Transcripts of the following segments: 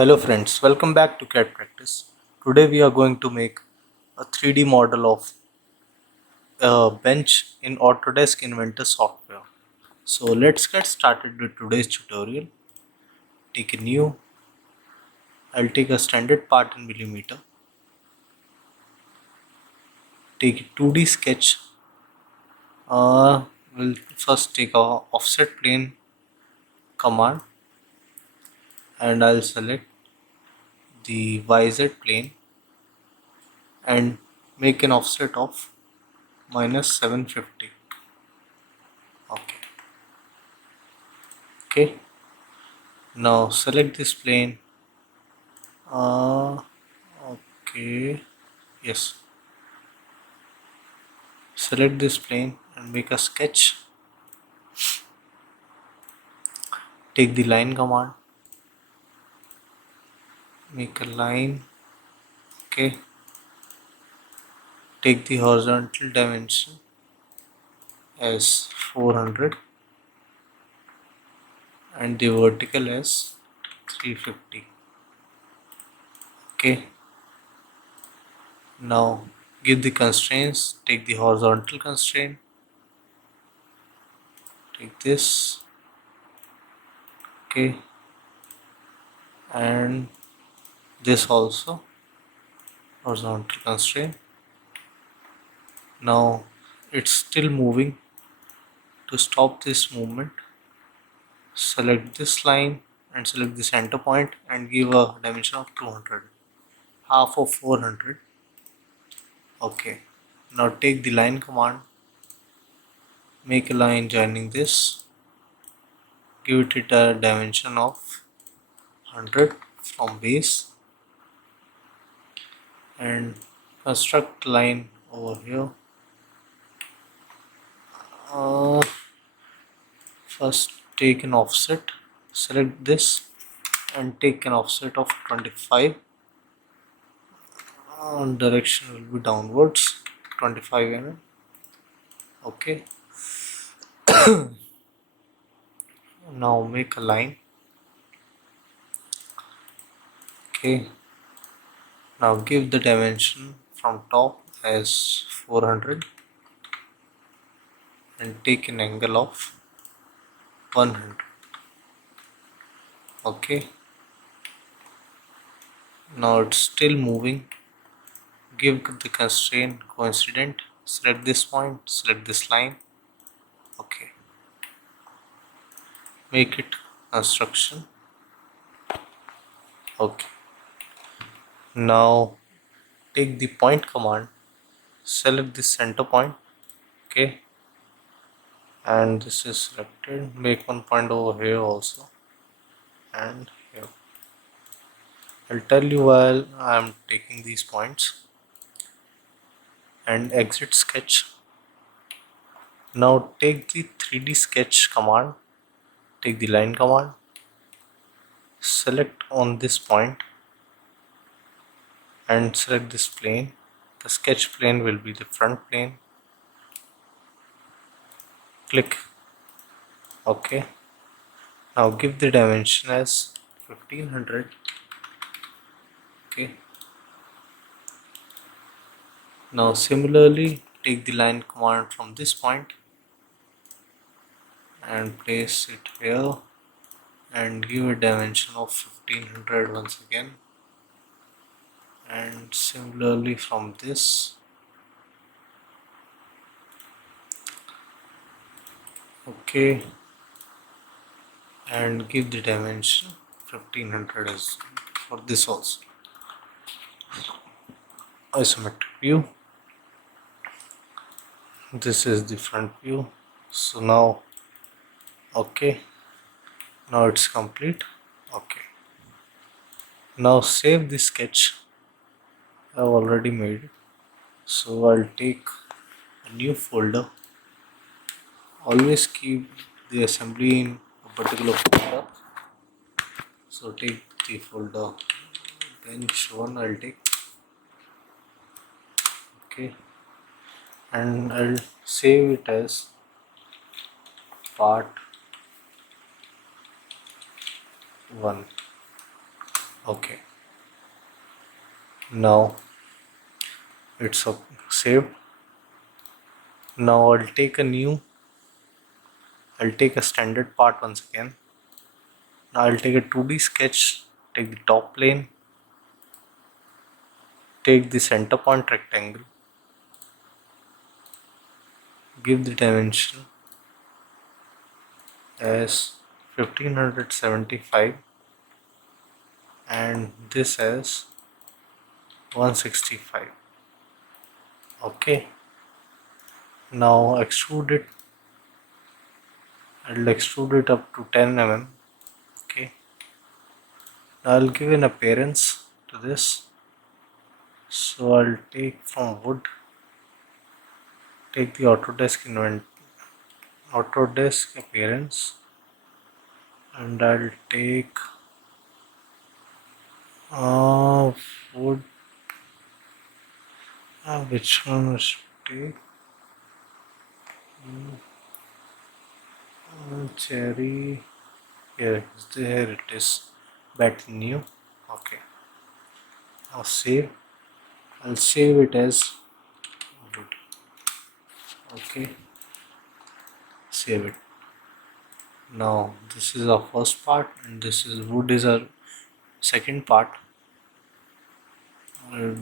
Hello friends, welcome back to CAD Practice. Today we are going to make a 3D model of a bench in Autodesk Inventor software. So let's get started with today's tutorial. Take a new, I'll take a standard part in millimeter. Take a 2D sketch. We'll first take our offset plane command and I'll select the YZ plane and make an offset of -750. Okay, now select this plane. Okay, yes, select this plane and make a sketch. Take the line command, make a line. Okay, take the horizontal dimension as 400 and the vertical as 350. Okay, now give the constraints. Take the horizontal constraint, take this. Okay, and this also horizontal constraint. Now it's still moving. To stop this movement, select this line and select the center point and give a dimension of 200, half of 400. Okay, now take the line command, make a line joining this, give it a dimension of 100 from base and construct line over here. First take an offset, select this and take an offset of 25. Direction will be downwards, 25 mm. Okay, now make a line. Okay, now give the dimension from top as 400 and take an angle of 100. Okay, now it's still moving. Give the constraint coincident, select this point, select this line. Okay, make it construction. Okay, now take the point command, select the center point. Okay, and this is selected. Make one point over here also and here. I'll tell you while I am taking these points. And exit sketch. Now take the 3D sketch command, take the line command, select on this point and select this plane. The sketch plane will be the front plane. Click OK. Now give the dimension as 1500. Okay, now similarly take the line command from this point and place it here and give a dimension of 1500 once again, and similarly from this. Okay, and give the dimension 1500 as for this also. Isometric view. This is the front view. So now, okay, now it's complete. Okay, now save this sketch. I've already made it. So I'll take a new folder. Always keep the assembly in a particular folder. So take the folder bench 1. I'll take. Okay, and I'll save it as part 1. Okay, now it's saved. Now I'll take a standard part once again. Now I'll take a 2D sketch, take the top plane, take the center point rectangle, give the dimension as 1575 and this as 165. Okay, now extrude it. I'll extrude it up to 10 mm. Okay, now I'll give an appearance to this. So I'll take from wood, take the Autodesk appearance, and I'll take wood. Which one I should take? Cherry. Here it is. Bat new. Okay. Now save. I'll save it as wood. Okay. Save it. Now this is our first part, and this is wood is our second part. I'll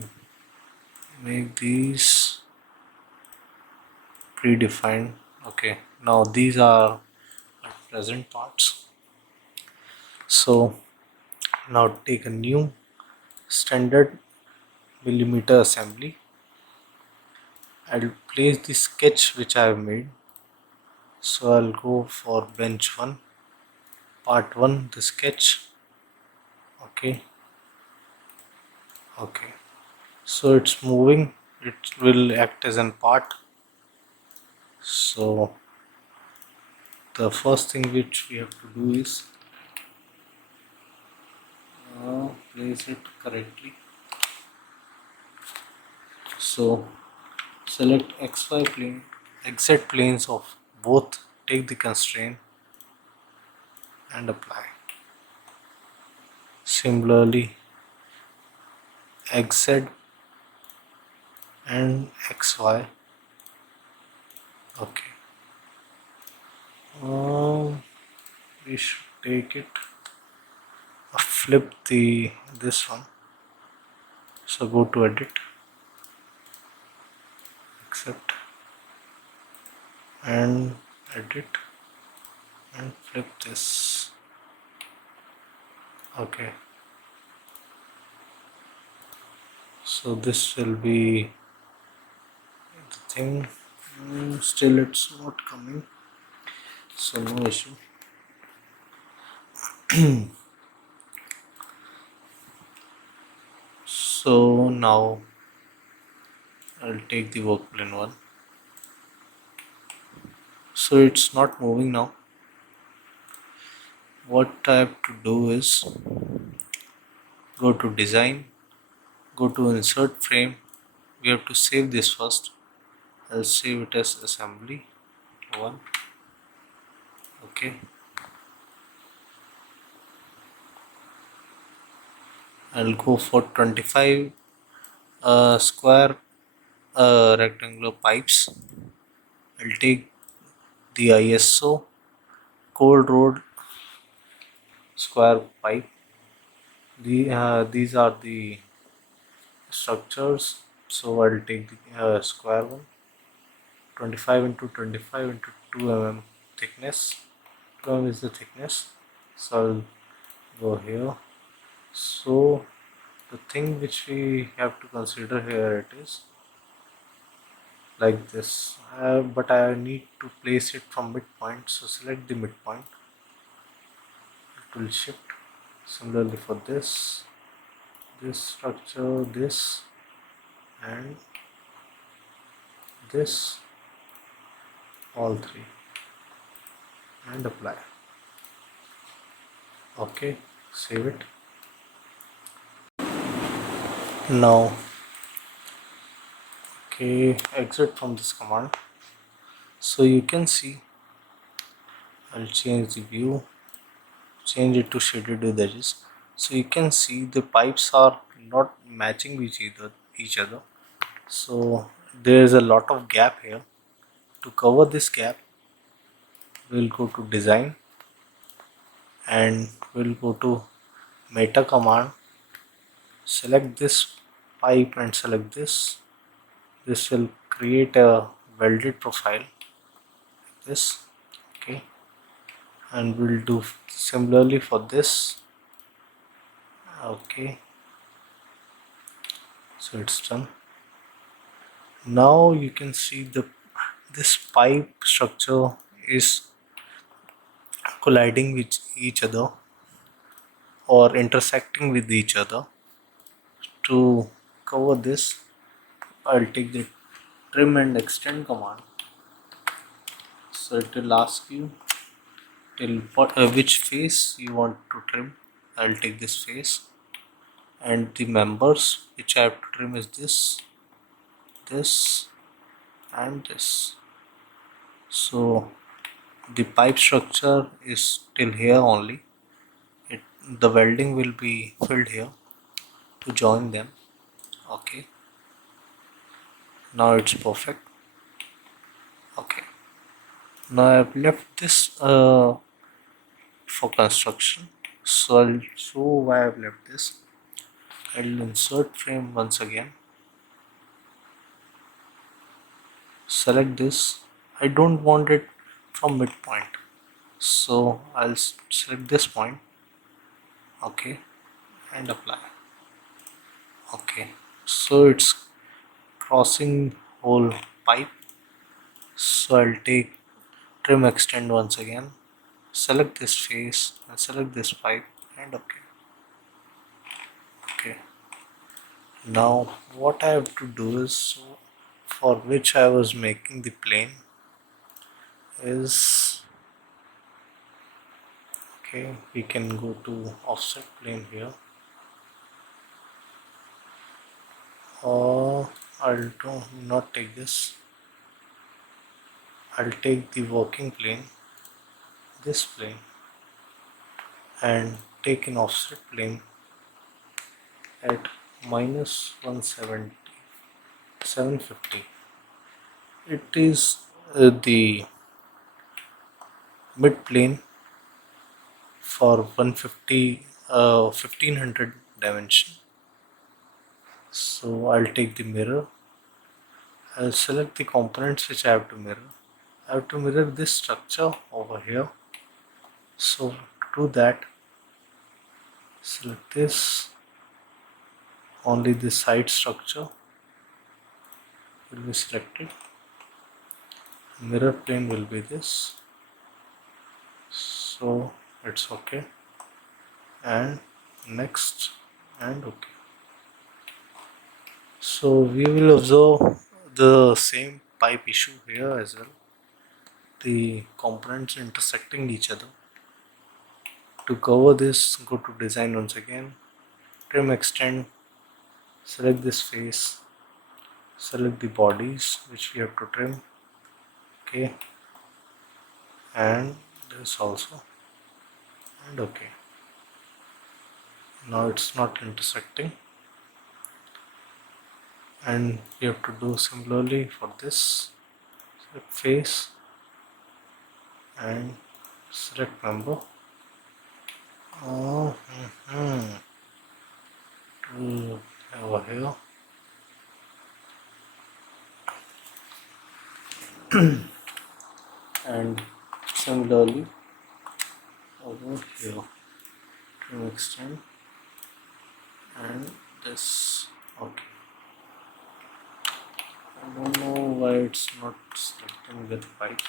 make these predefined. Okay. Now these are our present parts. So now take a new standard millimeter assembly. I'll place the sketch which I have made. So I'll go for bench 1, part 1, the sketch. Okay, okay. So it's moving, it will act as a part. So the first thing which we have to do is place it correctly. So select XY plane, exact planes of both, take the constraint and apply. Similarly, XZ and XY. Okay. We should take it, flip this one. So go to edit, accept, and edit, and flip this. Okay. So this will be the thing. Still it's not coming, so no issue. So now I'll take the work plane 1. So it's not moving now. What I have to do is go to design, go to insert frame. We have to save this first. I'll save it as assembly 1. Okay. I'll go for 25 square rectangular pipes. I'll take the ISO cold rolled square pipe. These are the structures. So I'll take the square one, 25 into 25 into 2 mm thickness. 2 mm is the thickness. So I'll go here. So the thing which we have to consider here, it is like this, but I need to place it from midpoint. So select the midpoint, it will shift. Similarly for this structure, this and this, all three, and apply. Okay, save it. Now okay, exit from this command. So you can see, I'll change the view, change it to shaded with edges. So you can see the pipes are not matching with each other. So there is a lot of gap here. To cover this gap, we'll go to design and we'll go to meta command, select this pipe and select this. This will create a welded profile like this. Okay, and we'll do similarly for this. Okay, so it's done. Now you can see this pipe structure is colliding with each other or intersecting with each other. To cover this, I'll take the trim and extend command. So it will ask you till which face you want to trim. I'll take this face, and the members which I have to trim is this, and this. So the pipe structure is till here only. The welding will be filled here to join them. Okay, now it's perfect. Okay, now I've left this for construction. So I'll show why I've left this. I'll insert frame once again, select this. I don't want it from midpoint, so I'll select this point. Okay, and apply. Okay, so it's crossing whole pipe. So I'll take trim extend once again, select this face and select this pipe, and okay. Okay, now what I have to do is, for which I was making the plane, is okay, we can go to offset plane here, or I'll do not take this. I'll take the working plane, this plane, and take an offset plane at minus 170, 750. It is the mid plane for 150, 1500 dimension. So I'll take the mirror. I'll select the components which I have to mirror. I have to mirror this structure over here. So to do that, select this. Only the side structure will be selected. Mirror plane will be this. So it's okay. And next, and okay. So we will observe the same pipe issue here as well. The components intersecting each other. To cover this, go to design once again, trim extend, select this face, select the bodies which we have to trim. Okay, and this also, and okay. Now it's not intersecting, and you have to do similarly for this. Select face and select member. Oh, over here. And similarly over here, to extend, and this. Okay, I don't know why it's not selecting with pipe.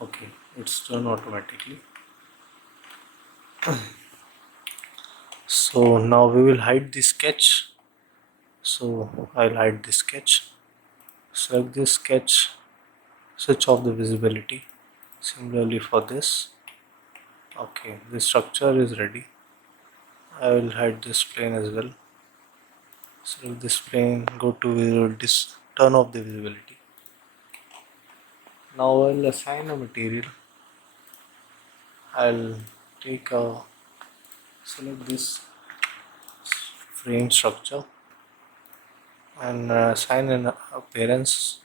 Okay, it's done automatically. So now we will hide the sketch. So I'll hide the sketch, select this sketch, switch off the visibility. Similarly for this. Okay, the structure is ready. I will hide this plane as well. Select this plane, go to visibility, turn off the visibility. Now I'll assign a material. I'll take a select this frame structure and assign an appearance.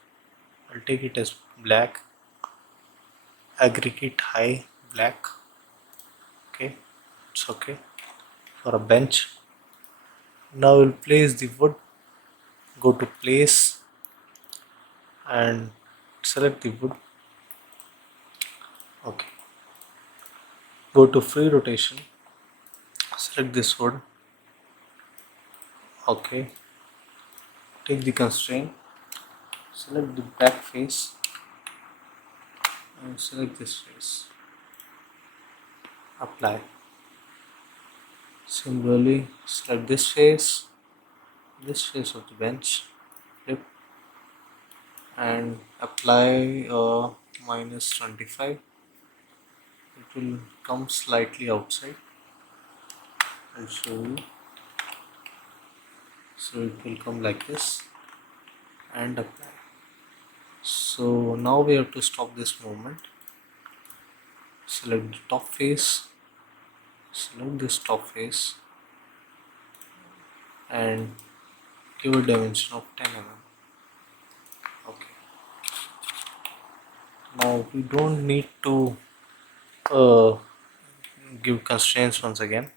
I'll take it as black, aggregate high black. Okay, it's okay for a bench. Now we'll place the wood. Go to place and select the wood. Okay, go to free rotation, select this wood. Okay, take the constraint, select the back face and select this face, apply. Similarly, select this face of the bench, flip and apply -25. It will come slightly outside. I'll show you. So it will come like this and apply. So now we have to stop this movement. Select the top face, select this top face and give a dimension of 10 mm. Okay. Now we don't need to give constraints once again.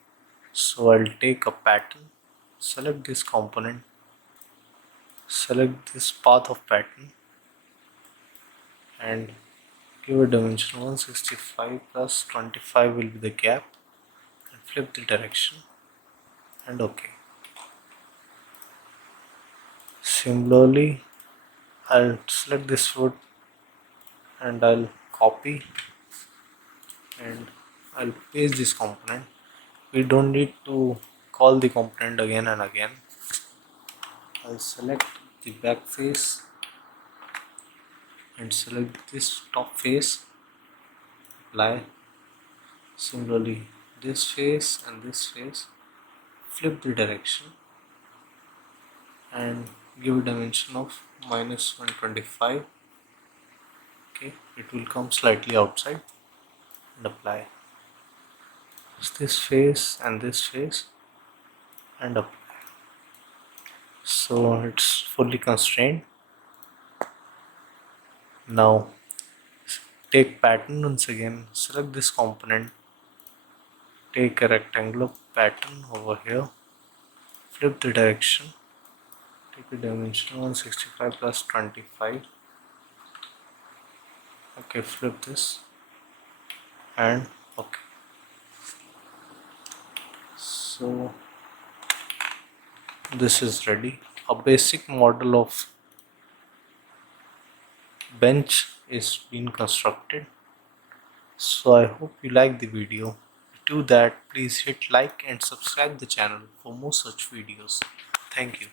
So I'll take a pattern, select this component, select this path of pattern and give a dimension 165 plus 25 will be the gap and flip the direction and OK. Similarly, I'll select this wood and I'll copy and I'll paste this component. We don't need to call the component again and again. I'll select the back face and select this top face, apply. Similarly, this face and this face, flip the direction and give a dimension of -125. Okay, it will come slightly outside and apply. This face and this face and apply. So it's fully constrained. Now take pattern once again, select this component, take a rectangular pattern over here, flip the direction, take a dimension 165 plus 25. Okay, flip this and okay. So this is ready. A basic model of bench is being constructed. So I hope you like the video. To that, please hit like and subscribe the channel for more such videos. Thank you.